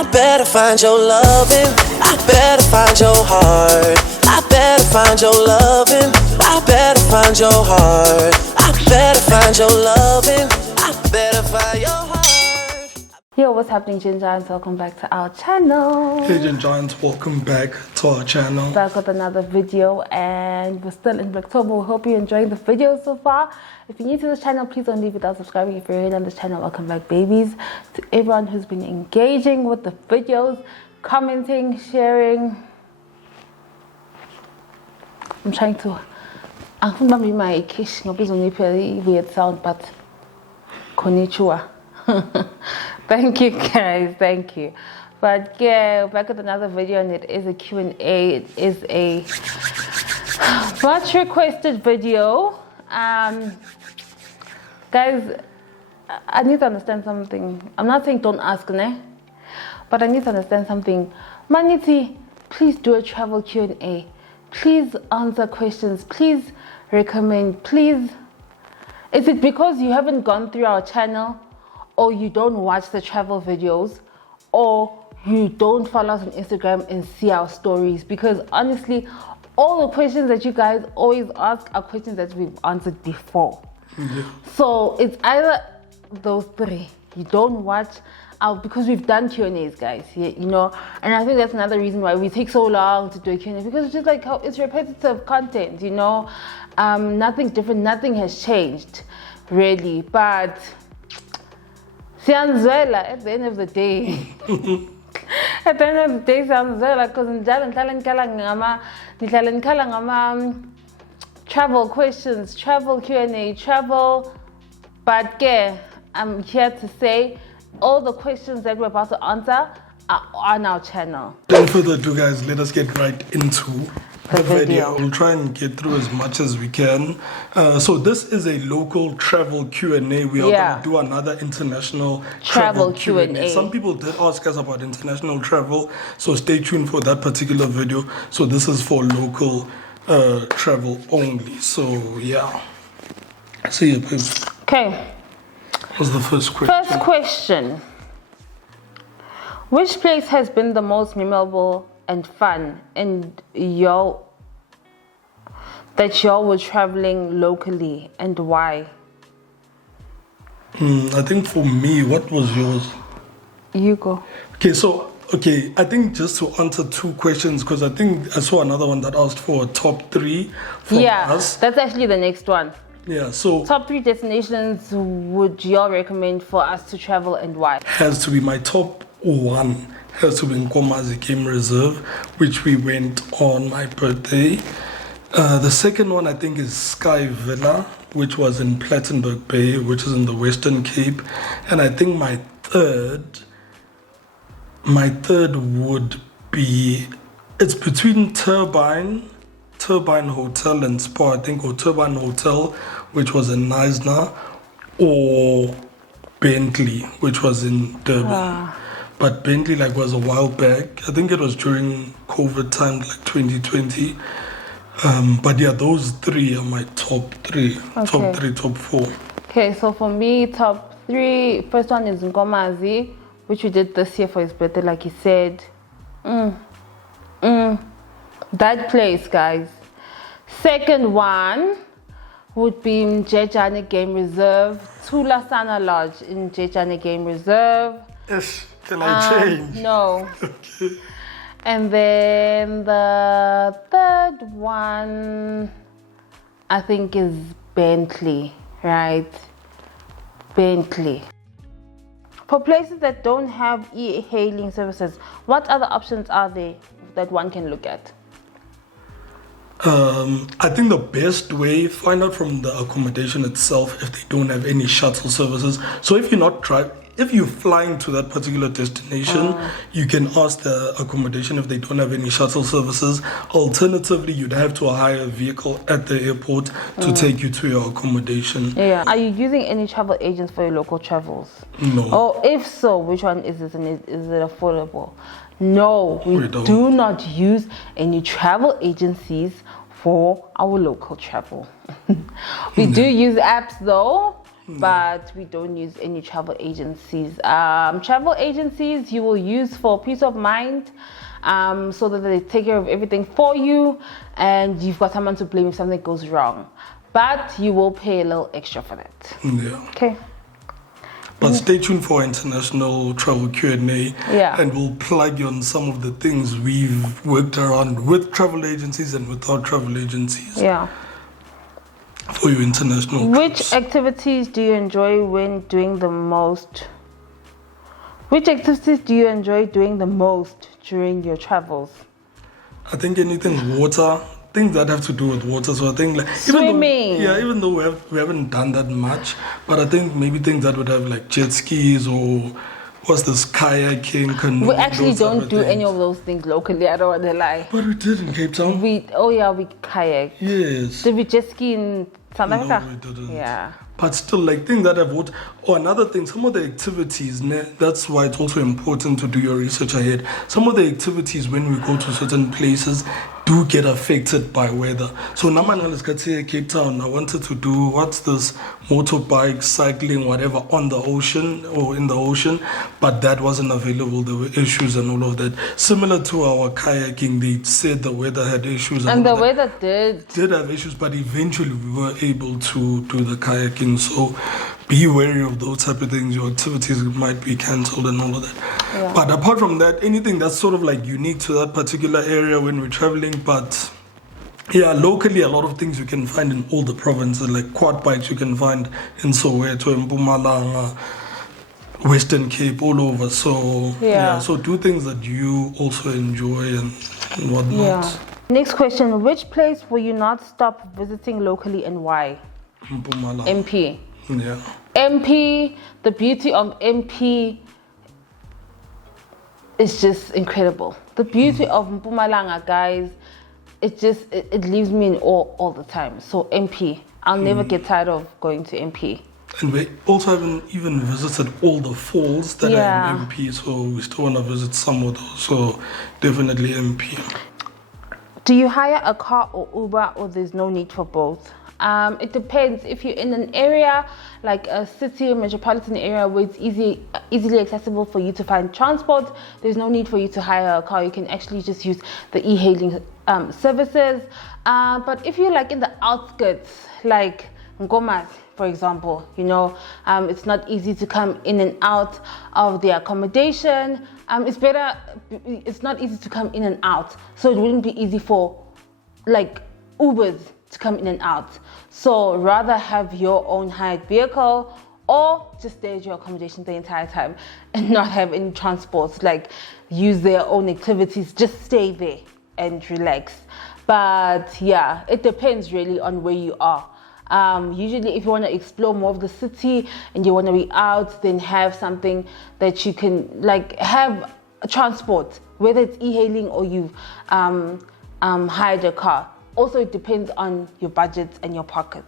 I better find your loving. I better find your heart. I better find your loving. I better find your heart. I better find your loving. I better find your heart. Yo, what's happening, Gin Giants? Welcome back to our channel. Hey Gin Giants, welcome back to our channel. Back with another video, and we're still in Vlogtober. We hope you're enjoying the video so far. If you're new to this channel, please don't leave without subscribing. If you're new on this channel, welcome back, babies. To everyone who's been engaging with the videos, commenting, sharing. I'm trying to. I'm going to be my kish. No, please only play weird sound, but konnichiwa. Thank you, guys. Thank you. But yeah, back with another video, and it is a Q&A. It is a much requested video. Guys, I need to understand something. I'm not saying don't ask, ne? But I need to understand something. Maniti, please do a travel Q&A. Please answer questions. Please recommend. Please. Is it because you haven't gone through our channel, or you don't watch the travel videos, or you don't follow us on Instagram and see our stories? Because honestly, all the questions that you guys always ask are questions that we've answered before. Yeah. So it's either those three. You don't watch out, because we've done Q&As, guys, you know, and I think that's another reason why we take so long to do a Q&A, because it's just like how it's repetitive content, you know. Nothing's different, nothing has changed really, but Mzwandile, at the end of the day, at the end of the day, Mzwandile, because travel questions, travel Q&A, travel, but yeah, I'm here to say all the questions that we're about to answer are on our channel. Without further ado, guys, let us get right into the video. We'll try and get through as much as we can. So this is a local travel Q&A. We are going to do another international travel Q&A. Some people did ask us about international travel, so stay tuned for that particular video. So this is for local travel only. So yeah. See you, please. Okay. What's the first question? First question. Which place has been the most memorable and fun and that y'all were traveling locally, and why? I think for me, what was yours? You go. Okay, I think just to answer two questions, because I think I saw another one that asked for a top three from us. That's actually the next one. Yeah, so top 3 destinations would y'all recommend for us to travel, and why? Has to be my top 1. Has to be Nkomazi Game Reserve, which we went on my birthday. The second one I think is Sky Villa, which was in Plettenberg Bay, which is in the Western Cape. And I think my third would be, it's between Turbine Hotel and Spa, I think, or Turbine Hotel, which was in Knysna, or Bentley, which was in Durban. But Bentley was a while back. I think it was during COVID time, like 2020. But yeah, those 3 are my top 3. Okay. Top 3, top 4. Okay, so for me, top 3, first one is Nkomazi, which we did this year for his birthday, like he said. That place, guys. Second one would be Mzwandile Game Reserve, Thulasana Lodge in Mzwandile Game Reserve. Yes, can I change? No. Okay. And then the third one, I think, is Bentley, right? Bentley. For places that don't have e-hailing services, what other options are there that one can look at? I think the best way, find out from the accommodation itself if they don't have any shuttle services. So if you're flying to that particular destination, you can ask the accommodation if they don't have any shuttle services. Alternatively, you'd have to hire a vehicle at the airport to take you to your accommodation. Yeah. Are you using any travel agents for your local travels? No. Or if so, which one is it? Is it affordable? No, we do not use any travel agencies for our local travel. We do use apps though. but we don't use any travel agencies. Travel agencies you will use for peace of mind, so that they take care of everything for you and you've got someone to blame if something goes wrong. But you will pay a little extra for that. Yeah. Okay. But stay tuned for international travel Q&A, and we'll plug you on some of the things we've worked around with travel agencies and without travel agencies. Yeah. For your international Which activities do you enjoy when doing the most? Which activities do you enjoy doing the most during your travels? I think anything water, things that have to do with water. So I think like swimming. Even though we haven't done that much, but I think maybe things that would have like jet skis or what's this, kayaking, canoe. We actually don't do any of those things locally. I don't want to lie. But we did in Cape Town. We kayak. Yes. Did we jet ski in South Africa? No, we didn't. Yeah. But still, like things that have water. Or another thing, some of the activities, that's why it's also important to do your research ahead. Some of the activities when we go to certain places do get affected by weather. So Namanal Cape Town, I wanted to do what's this, motorbike, cycling, whatever, on the ocean or in the ocean, but that wasn't available. There were issues and all of that. Similar to our kayaking, they said the weather had issues. And the weather did have issues, but eventually we were able to do the kayaking. So be wary of those type of things. Your activities might be cancelled and all of that. Yeah. But apart from that, anything that's sort of like unique to that particular area when we're traveling. But yeah, locally, a lot of things you can find in all the provinces, like quad bikes you can find in Soweto, in Mpumalanga, Western Cape, all over. So so do things that you also enjoy and whatnot. Yeah. Next question: which place will you not stop visiting locally and why? Mpumalanga. MP. Yeah. MP. The beauty of MP is just incredible. The beauty of Mpumalanga, guys, it leaves me in awe all the time. So MP, I'll never get tired of going to MP. And we also haven't even visited all the falls that are in MP, so we still want to visit some of those. So definitely MP. Do you hire a car or Uber, or there's no need for both? It depends. If you're in an area like a city or metropolitan area where it's easily accessible for you to find transport, there's no need for you to hire a car. You can actually just use the e-hailing services. But if you're like in the outskirts, like Ngomas, for example, it's not easy to come in and out of the accommodation. It's not easy to come in and out. So it wouldn't be easy for like Ubers to come in and out. So rather have your own hired vehicle or just stay at your accommodation the entire time and not have any transport, like use their own activities, just stay there and relax. But yeah, it depends really on where you are. Usually if you want to explore more of the city and you want to be out, then have something that you can like have transport, whether it's e-hailing or you've hired a car. Also, it depends on your budget and your pocket.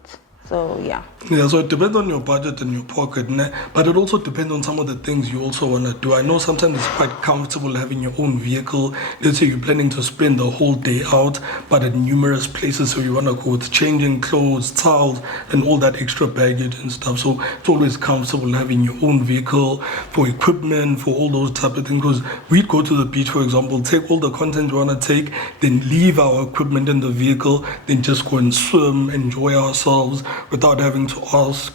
So, yeah. Yeah, so it depends on your budget and your pocket, but it also depends on some of the things you also want to do. I know sometimes it's quite comfortable having your own vehicle. Let's say you're planning to spend the whole day out, but at numerous places, so you want to go with changing clothes, towels, and all that extra baggage and stuff. So it's always comfortable having your own vehicle for equipment, for all those type of things. Because we'd go to the beach, for example, take all the content we want to take, then leave our equipment in the vehicle, then just go and swim, enjoy ourselves, without having to ask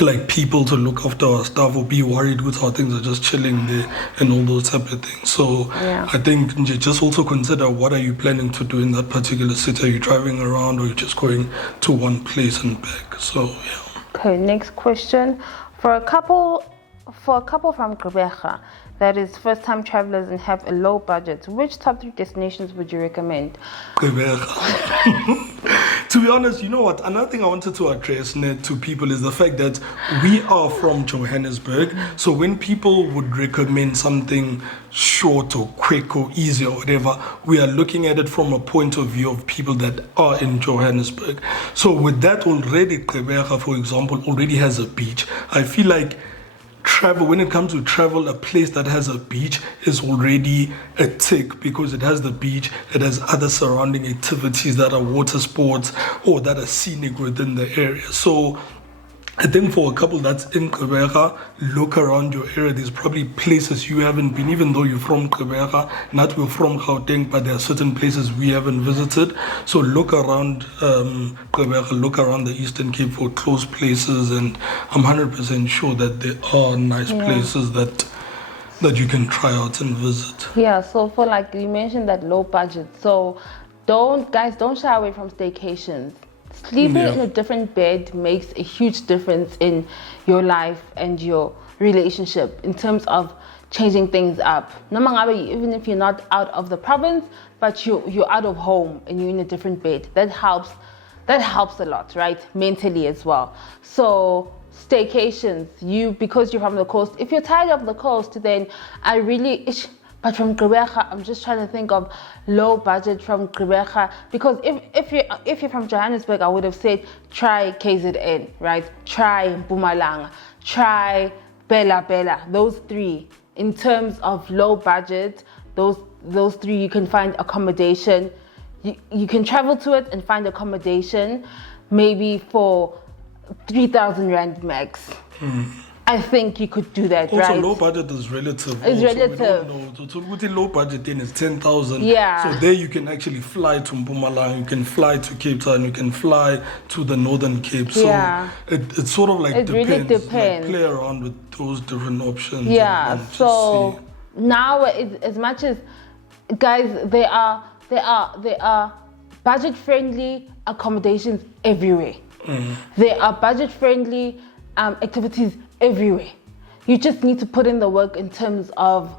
like people to look after our stuff or be worried with how things are just chilling there and all those type of things. So I think you just also consider what are you planning to do in that particular city. Are you driving around or are you just going to one place and back? So yeah. Okay, next question. For a couple from Gqeberha that is first-time travelers and have a low budget, which top 3 destinations would you recommend? To be honest, you know what? Another thing I wanted to address to people is the fact that we are from Johannesburg. So when people would recommend something short or quick or easy or whatever, we are looking at it from a point of view of people that are in Johannesburg. So with that already, Gqeberha, for example, already has a beach. I feel like travel, when it comes to travel, a place that has a beach is already a tick because it has the beach, it has other surrounding activities that are water sports or that are scenic within the area. So I think for a couple that's in Gqeberha, look around your area. There's probably places you haven't been, even though you're from Gqeberha, not we're from Gauteng, but there are certain places we haven't visited. So look around Gqeberha, look around the Eastern Cape for close places, and I'm 100% sure that there are nice places that you can try out and visit. Yeah, so for like you mentioned that low budget, so don't shy away from staycations. Sleeping in a different bed makes a huge difference in your life and your relationship in terms of changing things up. No matter, even if you're not out of the province, but you're out of home and you're in a different bed, that helps a lot, right? Mentally as well. So staycations, because you're from the coast, if you're tired of the coast, then but from Gqeberha, I'm just trying to think of low budget from Gqeberha, because if you're from Johannesburg, I would have said try KZN, right? Try Mpumalanga, try Bela, those three. In terms of low budget, those three, you can find accommodation. You can travel to it and find accommodation, maybe for 3,000 Rand max. I think you could do that, also, right? Also, low budget is relative. It's relative. We don't know. So with the low budget, then it's 10,000. Yeah. So there you can actually fly to Mpumalanga, you can fly to Cape Town, you can fly to the Northern Cape. So it sort of like it depends. really depends. Like play around with those different options. Yeah. And So just now, as much as guys, there are budget-friendly accommodations everywhere. There are budget-friendly activities everywhere. You just need to put in the work in terms of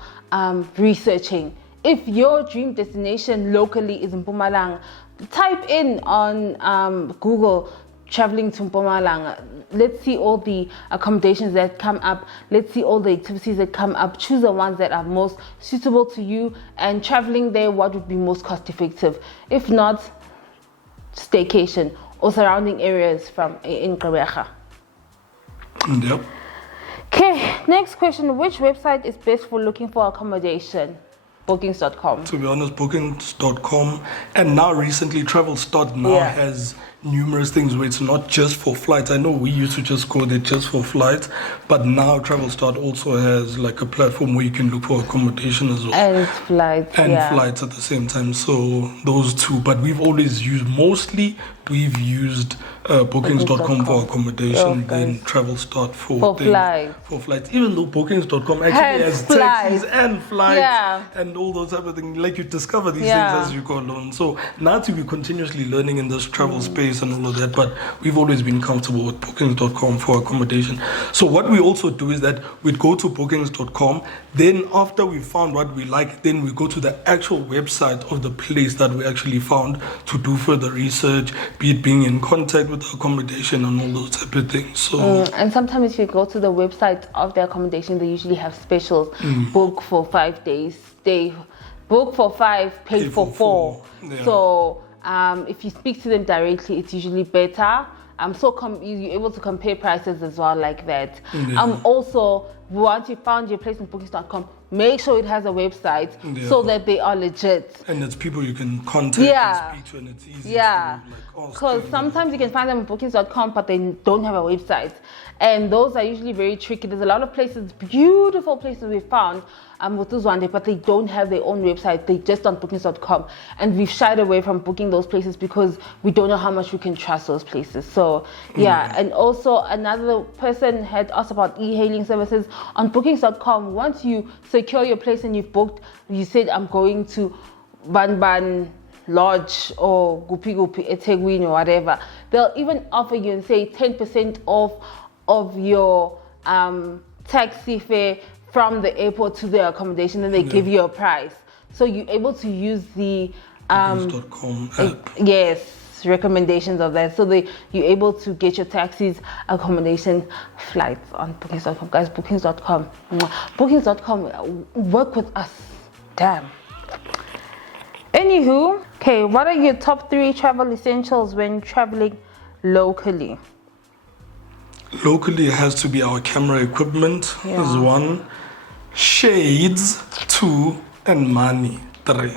researching. If your dream destination locally is in Mpumalanga, type in on Google traveling to Mpumalanga. Let's see all the accommodations that come up. Let's see all the activities that come up. Choose the ones that are most suitable to you, and traveling there, what would be most cost effective. If not, staycation or surrounding areas in Gqeberha. Yep. Okay, next question. Which website is best for looking for accommodation? Bookings.com. To be honest, Bookings.com, and now recently Travelstart has numerous things where it's not just for flights. I know we used to just go there just for flights, but now Travelstart also has like a platform where you can look for accommodation as well. And flights. And flights at the same time. So those two, but we've used Bookings.com for accommodation, then Travelstart for flights. Even though Bookings.com actually has taxis and flights and all those type of things, like you discover these things as you go along. So now to be continuously learning in this travel space and all of that, but we've always been comfortable with Bookings.com for accommodation. So what we also do is that we'd go to Bookings.com, then after we found what we like, then we go to the actual website of the place that we actually found to do further research, be it being in contact with the accommodation and all those type of things. So and sometimes if you go to the website of the accommodation, they usually have specials. Book for 5 days, book for 5, pay for 4. So if you speak to them directly, it's usually better. You're able to compare prices as well like that. Also, once you found your place in Bookings.com, make sure it has a website so that they are legit. And it's people you can contact and speak to, and it's easy to because sometimes you can find them on Bookings.com, but they don't have a website. And those are usually very tricky. There's a lot of places, beautiful places we found with Mzwandile, but they don't have their own website. They're just on Bookings.com. And we've shied away from booking those places because we don't know how much we can trust those places. So, And also another person had asked about e-hailing services. On Bookings.com, once you secure your place and you've booked, you said, I'm going to Ban Lodge or Gupi eThekwini or whatever, they'll even offer you and say 10% off of your taxi fare from the airport to the accommodation, and they give you a price. So you're able to use the Bookings.com app. Recommendations of that. So you're able to get your taxis, accommodation, flights on Bookings.com. Guys, Bookings.com. Bookings.com, work with us. Damn. Anywho, okay, what are your top 3 travel essentials when traveling locally? Locally, it has to be our camera equipment is 1, shades 2, and money 3.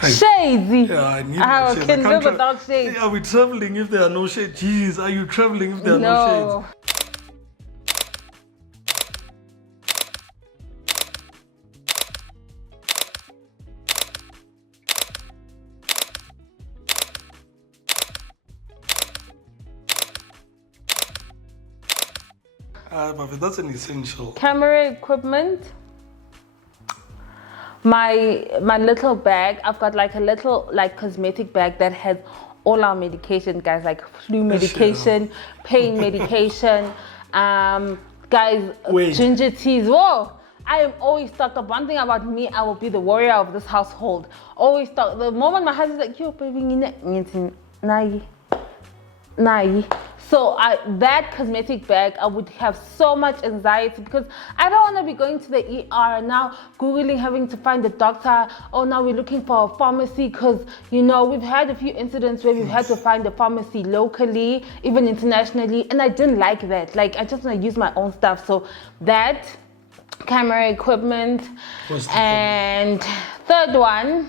Shades. Yeah, I need I shades. can I live can't without shades. Are we traveling if there are no shades? Jeez, are you traveling if there are no No. shades? But that's an essential. Camera equipment. My little bag. I've got like a little like cosmetic bag that has all our medication, guys, like flu medication, pain medication, guys, Wait. ginger teas. Whoa! I am always stocked up. One thing about me, I will be the warrior of this household. Always stocked. The moment my husband's like, yo, baby, Nai. So that cosmetic bag, I would have so much anxiety because I don't want to be going to the ER and now Googling, having to find the doctor. Oh, now we're looking for a pharmacy because, you know, we've had a few incidents where we've had to find a pharmacy locally, even internationally. And I didn't like that. Like, I just want to use my own stuff. So that, camera equipment. And third one,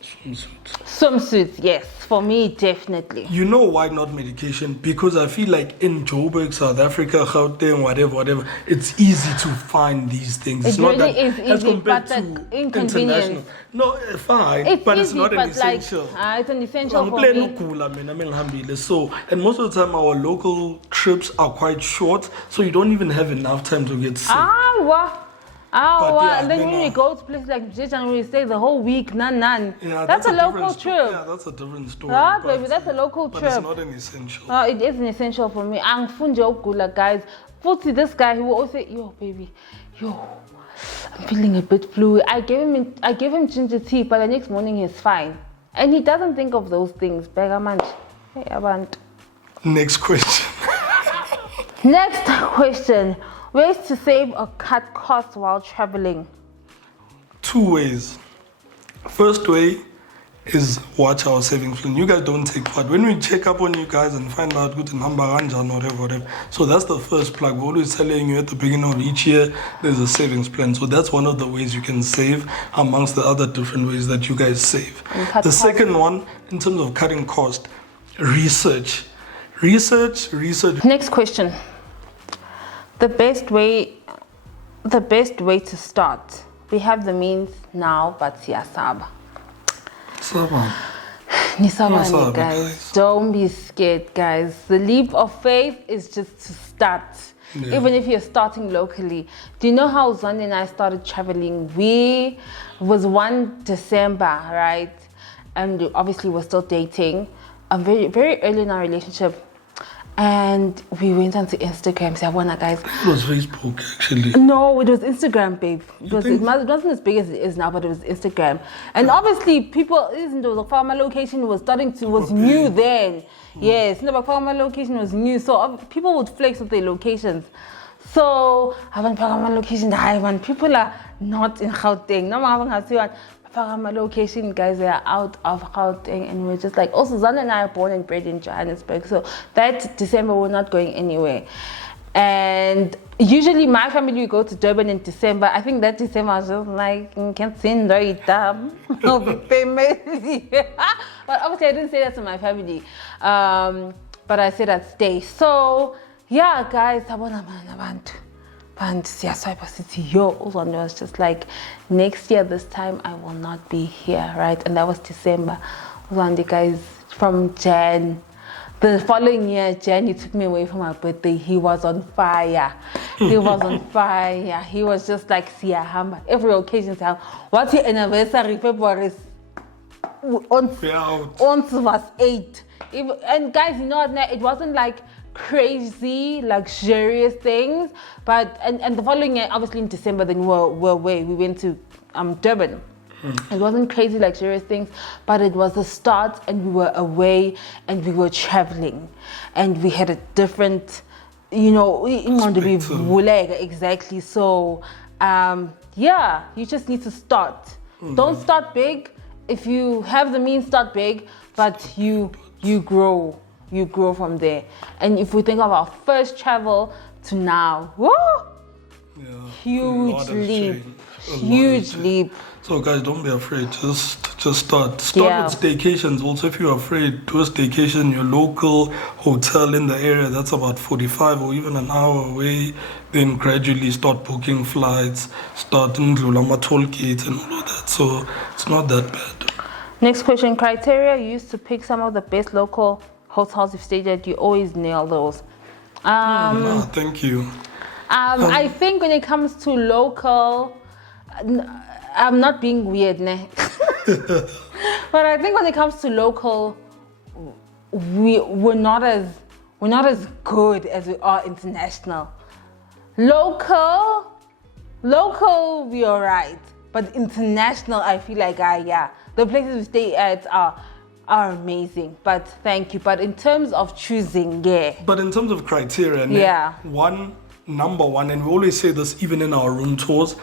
swimsuits, yes. For me, definitely. You know why not medication? Because I feel like in Joburg, South Africa, Gauteng, whatever, it's easy to find these things. It's It not really that is as easy, compared but to the inconvenience. international. No, fine, It's but easy, it's not an essential. It's an essential I'm for playing me. Ukula, so, and most of the time our local trips are quite short, so you don't even have enough time to get sick. And then when we go to places like Mzwandile and we stay the whole week, none. Yeah, that's a local trip. Yeah, that's a different story. Baby, that's a local but trip. It's not an essential. It is an essential for me. I'm Funjo, guys. Futhi, this guy, he will always say, yo, baby, I'm feeling a bit flu. I gave him ginger tea, but the next morning he's fine. And he doesn't think of those things. Next question. Next question. Ways to save or cut costs while traveling. 2 ways. First way is watch our savings plan. You guys don't take part. When we check up on you guys and find out good number and whatever. So that's the first plug. We're always telling you at the beginning of each year there's a savings plan. So that's one of the ways you can save amongst the other different ways that you guys save. The second one, in terms of cutting cost, research. Next question. The best way to start. We have the means now, but siyasaba. Nisabani, guys. Don't be scared, guys. The leap of faith is just to start. Yeah. Even if you're starting locally. Do you know how Mzwandile and I started traveling? It was 1 December, right? And obviously we're still dating. Very, very early in our relationship. And we went onto Instagram. So I wanna, guys. It was Facebook, actually. No, it was Instagram, babe. It wasn't as big as it is now, but it was Instagram. And obviously, people, the farmer location was new then. Yes, the farmer location was new. So people would flex with their locations. So I went to my location. People are not in Gauteng. No, my location, guys, they are out of Gauteng, and we're just like, also Zana and I are born and bred in Johannesburg, so that December we're not going anywhere. And usually my family will go to Durban in December. I think that December I was just like, can't send right dumb. I'll be famous. But obviously I didn't say that to my family. But I said I'd stay. So yeah, guys, I want and Mzwandile was just like, next year this time I will not be here, right? And that was December. Mzwandile, guys, from Jan, the following year, Jan, he took me away for my birthday. He was on fire. He was just like Siyahamba. Every occasion, what's your anniversary? February on was 8. And guys, you know what? It wasn't like crazy luxurious things, but and the following year, obviously in December, then we're away. We went to Durban. It wasn't crazy luxurious things, but it was the start, and we were away and we were traveling, and we had a different, exactly. So yeah, you just need to start. Don't start big. If you have the means, start big, but you grow. You grow from there. And if we think of our first travel to now, woo! Yeah, a Huge lot has leap. changed. A lot has Huge changed. leap. So guys, don't be afraid. Just start. Yeah. With staycations. Also, if you're afraid, do a staycation. Your local hotel in the area that's about 45 or even an hour away. Then gradually start booking flights. Start in Lulama toll gates and all of that. So it's not that bad. Next question. Criteria used to pick some of the best local hotels you've stayed at. You always nail those. Thank you. I think when it comes to local, I'm not being weird, ne? But I think when it comes to local, we're not as good as we are international. Local, we are right, but international, I feel like the places we stay at are amazing. But thank you. But in terms of choosing, But in terms of criteria, Yeah. Number one, and we always say this even in our room tours,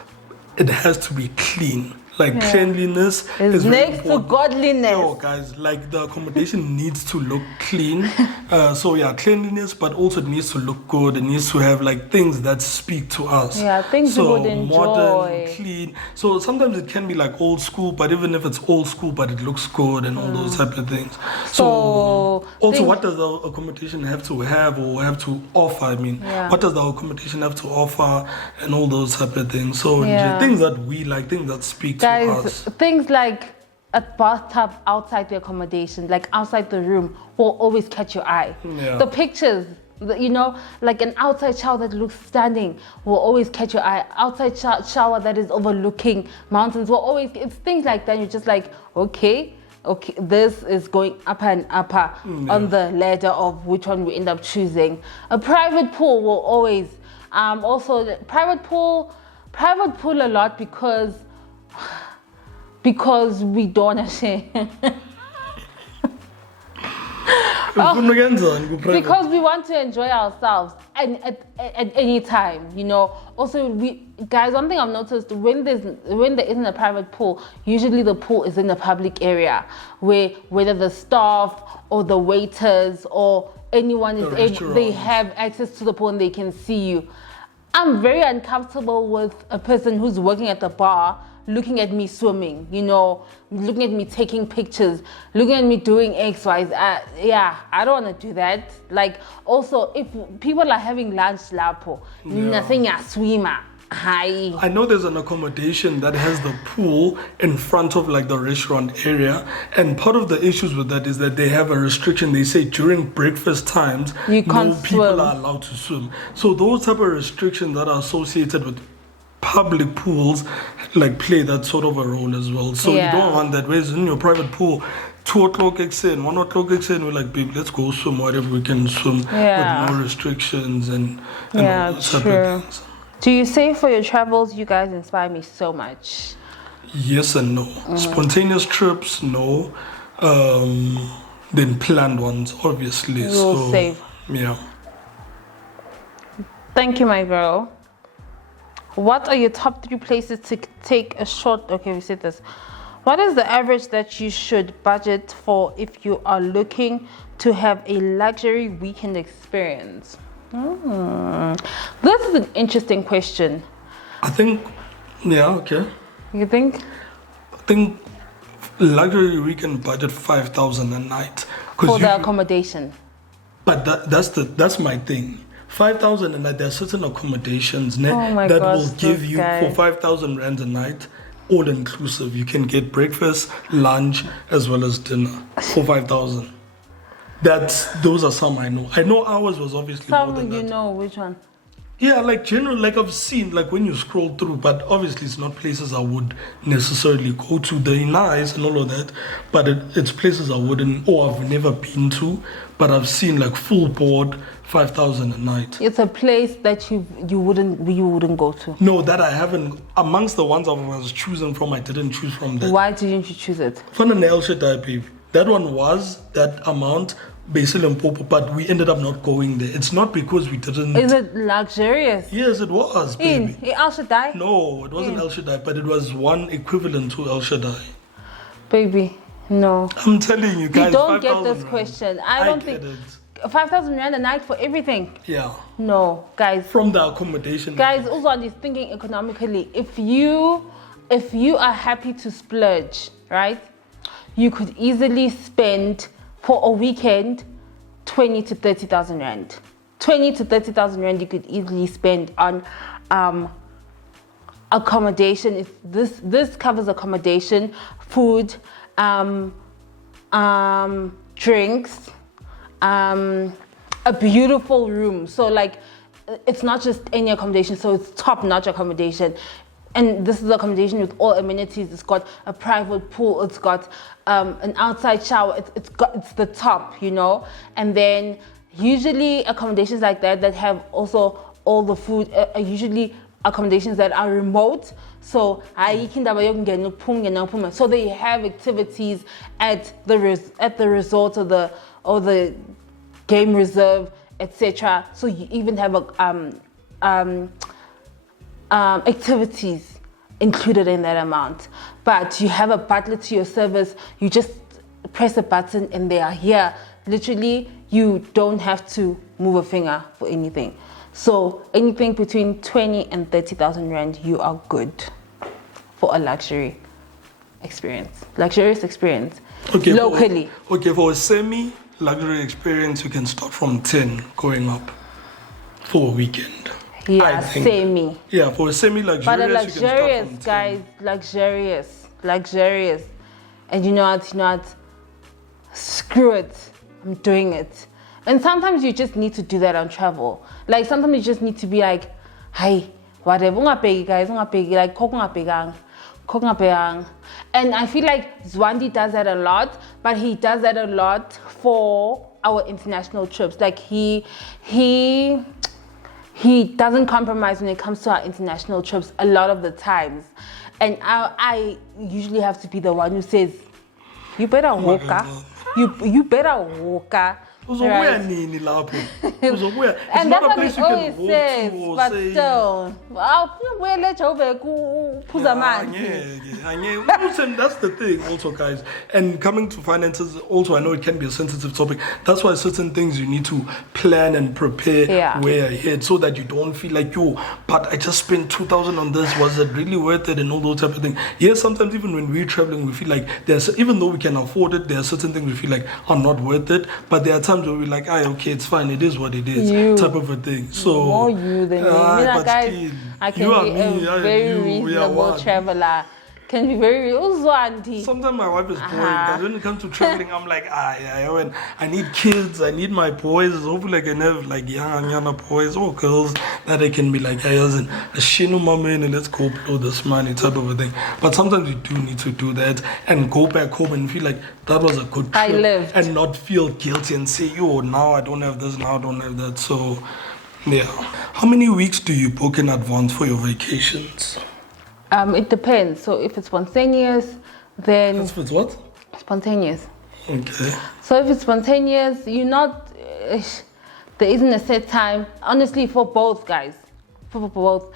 it has to be clean. Like cleanliness is very next to important. godliness. No, guys, like the accommodation needs to look clean. So yeah, cleanliness, but also it needs to look good. It needs to have like things that speak to us. Yeah, things we would enjoy. Modern, clean. So sometimes it can be like old school, but even if it's old school, but it looks good and all those type of things. So also, what does the accommodation have to have or have to offer? I mean, what does the accommodation have to offer and all those type of things? So things that we like, things that speak to guys, us. things like a bathtub outside the accommodation, like outside the room, will always catch your eye. Yeah. The pictures, like an outside shower that looks stunning will always catch your eye. Outside shower that is overlooking mountains will always, it's things like that. You're just like, okay, this is going up and upper on the ladder of which one we end up choosing. A private pool will always, also the private pool a lot because we don't share. Because we want to enjoy ourselves and at any time, Also, guys, one thing I've noticed, when there isn't a private pool, usually the pool is in a public area where whether the staff or the waiters or anyone is able, they have access to the pool and they can see you. I'm very uncomfortable with a person who's working at the bar looking at me swimming, looking at me taking pictures, looking at me doing X, Y, Z. I don't want to do that. Like, also, if people are having lunch, lapo, nothing a swimmer. Hi. I know there's an accommodation that has the pool in front of like the restaurant area, and part of the issues with that is that they have a restriction. They say during breakfast times, no people are allowed to swim. So those type of restrictions that are associated with public pools like play that sort of a role as well. So you don't want that. Whereas in your private pool, 2 o'clock XN, 1 o'clock XN, we're like, babe, let's go swim whatever we can swim with no restrictions and all those type of things. Do you save for your travels? You guys inspire me so much. Yes and no. Spontaneous trips, no. Then planned ones, obviously. You will save. Yeah. Thank you, my girl. What are your top 3 places to take a short... Okay, we said this. What is the average that you should budget for if you are looking to have a luxury weekend experience? This is an interesting question. I think, okay. You think? I think luxury weekend budget 5,000 a night. For the accommodation. But that's my thing. 5,000 a night, there are certain accommodations that will give you for 5,000 rand a night, all inclusive. You can get breakfast, lunch, as well as dinner for 5,000. Those are some I know. I know ours was obviously more than that. You know which one? Yeah, like general, like I've seen, like when you scroll through, but obviously it's not places I would necessarily go to. They're nice and all of that, but it's places I wouldn't, or I've never been to, but I've seen like full board 5,000 a night. It's a place that you wouldn't go to. No, that I haven't. Amongst the ones I was choosing from, I didn't choose from that. Why didn't you choose it? Fun and El Shaddai, babe. That one was that amount, Basil and Popo, but we ended up not going there. It's not because we didn't. Is it luxurious? Yes, it was, baby. In El Shaddai? No, it wasn't El Shaddai, but it was one equivalent to El Shaddai. Baby, no. I'm telling you guys, you don't get this question. I don't think. 5,000 rand a night for everything. Yeah. No, guys. From the accommodation. Guys, Mzwandile is thinking economically. If you are happy to splurge, right? You could easily spend for a weekend 20 to 30,000 rand. 20 to 30,000 rand you could easily spend on accommodation. This covers accommodation, food, drinks, a beautiful room. So like, it's not just any accommodation, so it's top-notch accommodation. And this is accommodation with all amenities. It's got a private pool. It's got an outside shower. It's the top, you know. And then usually accommodations like that have also all the food are usually accommodations that are remote. So so they have activities at the resort or the game reserve, etc. So you even have activities included in that amount. But you have a butler to your service. You just press a button and they are here. Literally, you don't have to move a finger for anything. So anything between 20 and 30,000 rand, you are good for a luxurious experience. Okay, locally. For a semi-luxury experience, you can start from 10 going up for a weekend. Yeah, semi. Yeah, for a semi-luxurious, but a you luxurious, can start from 10. Guys, luxurious. And you know what? Screw it. I'm doing it. And sometimes you just need to do that on travel. Like sometimes you just need to be like, hey, whatever, guys, like kokung. And I feel like Mzwandile does that a lot, but he does that a lot for our international trips. Like he doesn't compromise when it comes to our international trips a lot of the times. And I usually have to be the one who says, you better walk. You better walk. Right. And that's what he always says, but still, that's the thing also, guys. And coming to finances, also, I know it can be a sensitive topic. That's why certain things you need to plan and prepare way ahead so that you don't feel like, but I just spent 2,000 on this. Was it really worth it? And all those type of things. Yes, sometimes even when we're traveling, we feel like even though we can afford it, there are certain things we feel like are not worth it. But there are times where we're like, okay, it's fine, it is what it is, type of a thing. So more you than me. Guys, still, I can be a very reasonable traveler. Can be very Mzwandile. Sometimes my wife is boring, but when it comes to traveling, I'm like, I need kids, I need my boys. Hopefully I can have like young boys or girls that I can be like, let's go blow this money, type of a thing. But sometimes you do need to do that and go back home and feel like that was a good trip and not feel guilty and say, now I don't have this, now I don't have that. So yeah. How many weeks do you book in advance for your vacations? It depends. So if it's spontaneous, then... If it's what? Spontaneous. Okay. So if it's spontaneous, there isn't a set time. Honestly, for both, guys. For both.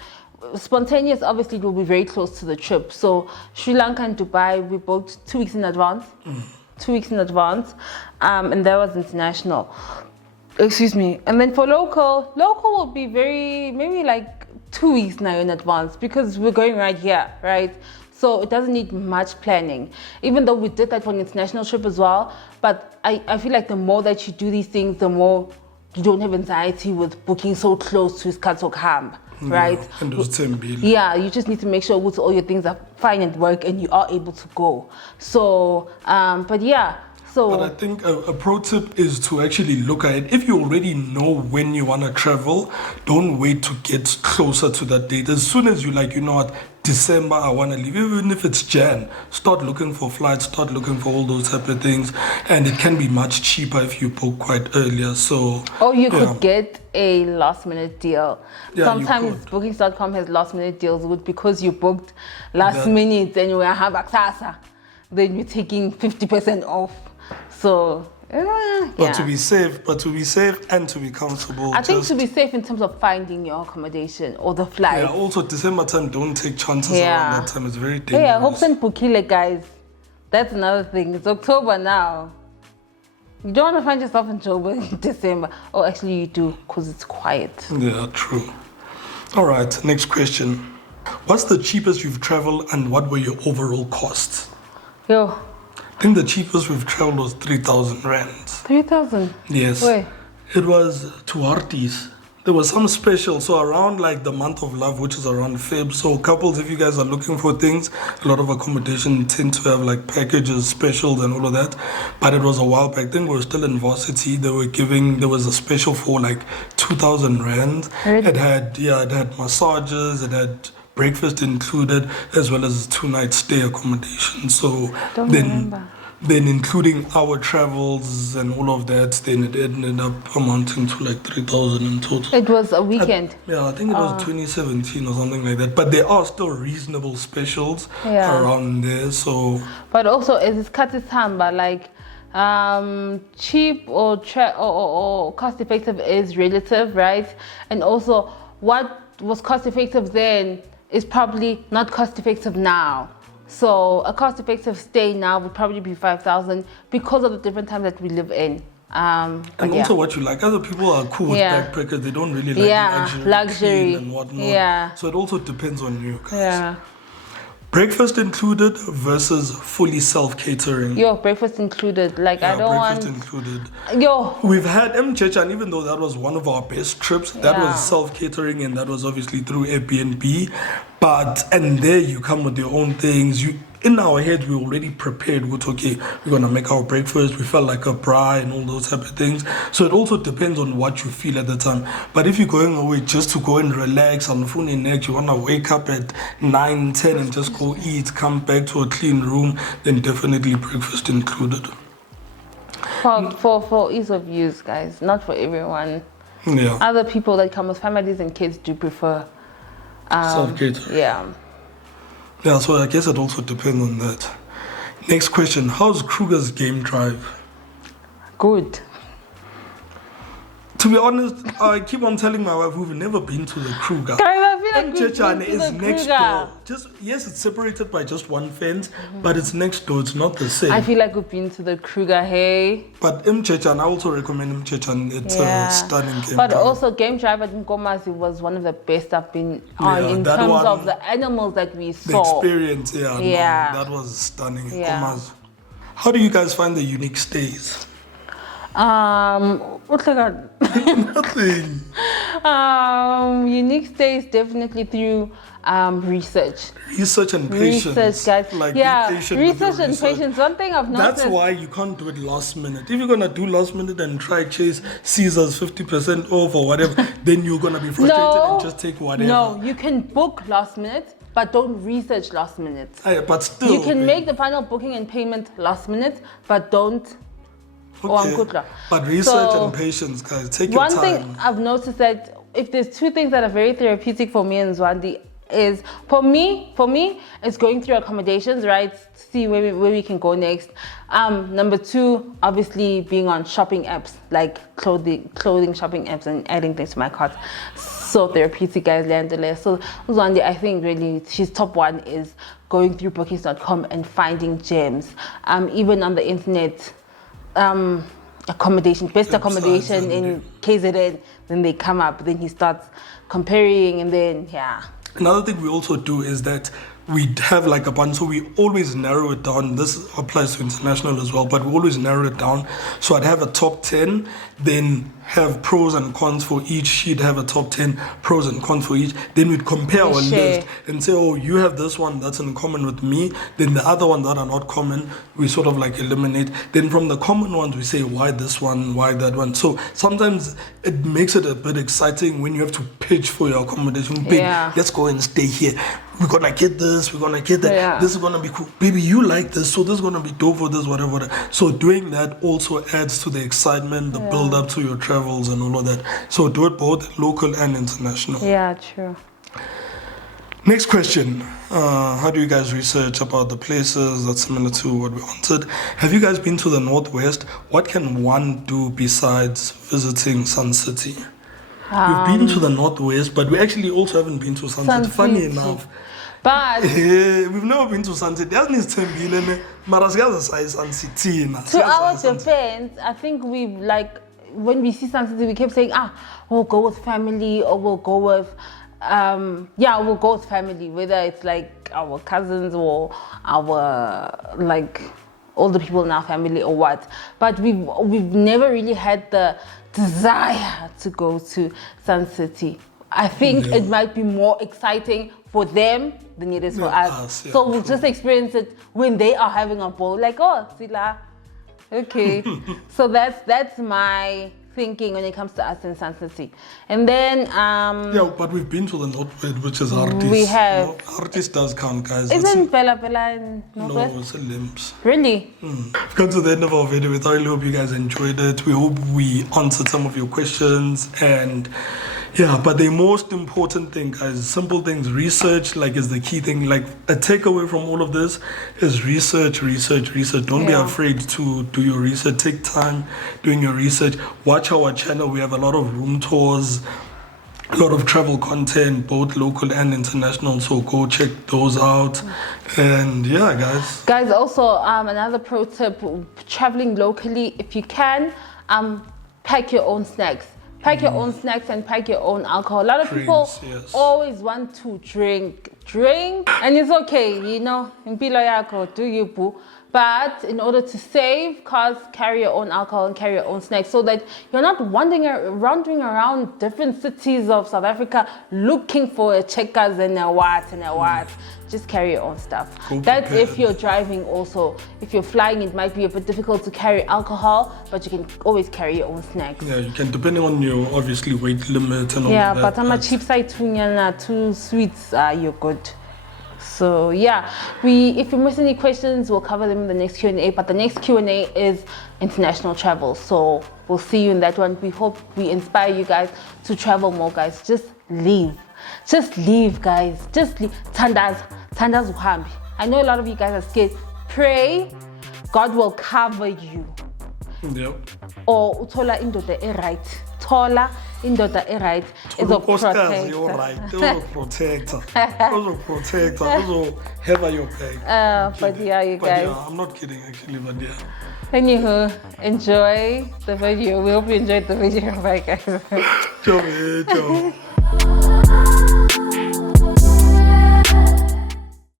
Spontaneous, obviously, it will be very close to the trip. So Sri Lanka and Dubai, we booked 2 weeks in advance. 2 weeks in advance. And that was international. Excuse me. And then for local will be maybe like 2 weeks now in advance because we're going right here, right? So it doesn't need much planning, even though we did that for an international trip as well. But I feel like the more that you do these things, the more you don't have anxiety with booking so close to Iskatso Camp, right? Yeah, you just need to make sure all your things are fine and work and you are able to go. So, but yeah. But I think a pro tip is to actually look at it. If you already know when you want to travel, don't wait to get closer to that date. As soon as you December, I want to leave. Even if it's Jan, start looking for flights, start looking for all those type of things. And it can be much cheaper if you book quite earlier. So, or you could get a last minute deal. Yeah, sometimes Bookings.com has last minute deals because you booked last minute and you have access. Then you're taking 50% off. So, to be safe and to be comfortable. I think to be safe in terms of finding your accommodation or the flight. Yeah, also December time, don't take chances around that time. It's very dangerous. Yeah, Hopes and Bukile, guys. That's another thing. It's October now. You don't want to find yourself in Joburg in December. Oh, actually you do, because it's quiet. Yeah, true. All right, next question. What's the cheapest you've traveled and what were your overall costs? Yo, I think the cheapest we've traveled was 3,000 rands. 3,000? Yes. Where? It was to Artis. There was some special, so around like the month of love, which is around Feb. So couples, if you guys are looking for things, a lot of accommodation tend to have like packages, specials and all of that. But it was a while back. I think we were still in varsity. There was a special for like 2,000 rand. Really? It had massages, it had breakfast included, as well as 2-night stay accommodation. So Don't remember. then including our travels and all of that, then it ended up amounting to like 3,000 in total. It was a weekend. I think it was 2017 or something like that. But there are still reasonable specials around there. So, But also, is Katisamba like cheap or cost effective is relative, right? And also, what was cost effective then is probably not cost effective now. So a cost-effective stay now would probably be 5,000 because of the different times that we live in. and also what you like. Other people are cool with backpackers. They don't really like luxury and whatnot. Yeah. So it also depends on you guys. Yeah. Breakfast included versus fully self-catering. Yo, breakfast included. Like I don't breakfast want. included. Yo. We've had Mchecha, and even though that was one of our best trips, that was self-catering, and that was obviously through Airbnb. And there you come with your own things. In our head, we already prepared with, okay, we're going to make our breakfast. We felt like a braai and all those type of things. So it also depends on what you feel at the time. But if you're going away just to go and relax on the phone in neck, you want to wake up at 9, 10 and just go eat, come back to a clean room, then definitely breakfast included. For ease of use, guys, not for everyone. Yeah. Other people that come with families and kids do prefer self-catering. Yeah. Yeah, so I guess it also depends on that. Next question. How's Kruger's game drive? Good. To be honest, I keep on telling my wife we've never been to the Kruger. Guys, I feel like we've been Mchechane to is the next Kruger. door. Yes, it's separated by just one fence, but it's next door. It's not the same. I feel like we've been to the Kruger, hey. But Mchechane, I also recommend Mchechane. It's a stunning game But drive. also, game drive at Nkomazi was one of the best I've been on in terms of the animals that we The saw. experience, no, that was stunning. Yeah. Nkomazi. How do you guys find the unique stays? What's that? Nothing. Unique stays definitely through research. Research and patience. Research, guys. Like, yeah, be patient with research your and patience. One thing I've noticed. That's why you can't do it last minute. If you're gonna do last minute and try chase Siza's 50% off or whatever, then you're gonna be frustrated and just take whatever. No, you can book last minute, but don't research last minute. But still, You can make the final booking and payment last minute, but don't. Okay. But research and patience, guys. Take your time. One thing I've noticed that if there's two things that are very therapeutic for me and Mzwandile is for me, it's going through accommodations, right? See where we can go next. Number two, obviously being on shopping apps like clothing shopping apps and adding things to my cart. So therapeutic, guys. Landele. So Mzwandile, I think really she's top one is going through bookings.com and finding gems. Even on the internet. Accommodation, best accommodation in KZN, then they come up, then he starts comparing, and then Another thing we also do is that we have like a bunch, so we always narrow it down. This applies to international as well, but we always narrow it down. So I'd have a top 10, then have pros and cons for each. She'd have a top 10 pros and cons for each. Then we'd compare our list and say, oh, you have this one that's in common with me. Then the other ones that are not common, we sort of like eliminate. Then from the common ones, we say, why this one, why that one. So sometimes it makes it a bit exciting when you have to pitch for your accommodation. Babe, let's go and stay here. We're gonna get this, we're gonna get that. Yeah. This is gonna be cool. Baby, you like this, so this is gonna be dope for this, whatever. So doing that also adds to the excitement, the build up to your travels and all of that. So do it both local and international. Yeah, true. Next question. How do you guys research about the places that's similar to what we wanted? Have you guys been to the Northwest? What can one do besides visiting Sun City? We've been to the Northwest, but we actually also haven't been to Sun City. Funny enough. But We've never been to Sunset. To our defense, I think we've like when we see Sunset, we kept saying, we'll go with family or we'll go with we'll go with family, whether it's like our cousins or our like all the people in our family or what. But we've never really had the desire to go to Sun City. I think it might be more exciting for them than it is for us. So we'll just experience it when they are having a ball. Like, oh, Sila. Okay. So that's my thinking when it comes to us in Sun City. And then but we've been to the Northwest, which is Artis. We have. Artis does count, guys. Isn't Bella in Northwest? No, it's a Limps. Really? We've come to the end of our video. We thoroughly hope you guys enjoyed it. We hope we answered some of your questions. And but the most important thing, guys, simple things, research is the key thing. Like a takeaway from all of this is research. Don't be afraid to do your research. Take time doing your research. Watch our channel. We have a lot of room tours, a lot of travel content, both local and international. So go check those out. And guys, also another pro tip, traveling locally, if you can, pack your own snacks. Pack your own snacks and pack your own alcohol. A lot of people always want to drink, and it's okay, impilo yakho, do you boo? But in order to save costs, carry your own alcohol and carry your own snacks so that you're not wandering around different cities of South Africa looking for a checkers and a what. Just carry your own stuff. That's if you're driving also. If you're flying, it might be a bit difficult to carry alcohol, but you can always carry your own snacks. Yeah, you can, depending on your, obviously, weight limit and all that. Yeah, but on a cheap side, 2 sweets, you're good. So if you miss any questions, we'll cover them in the next Q&A. But the next Q&A is international travel. So we'll see you in that one. We hope we inspire you guys to travel more, guys. Just leave, guys. Just leave. Tandas uhambi. I know a lot of you guys are scared. Pray, God will cover you. Yep. Or utola indoda right. Tola indoda right is a protector. You're right. Protector. Have your back. But you guys. I'm not kidding actually, but Anywho, enjoy the video. We hope you enjoyed the video. Bye, guys. Ciao.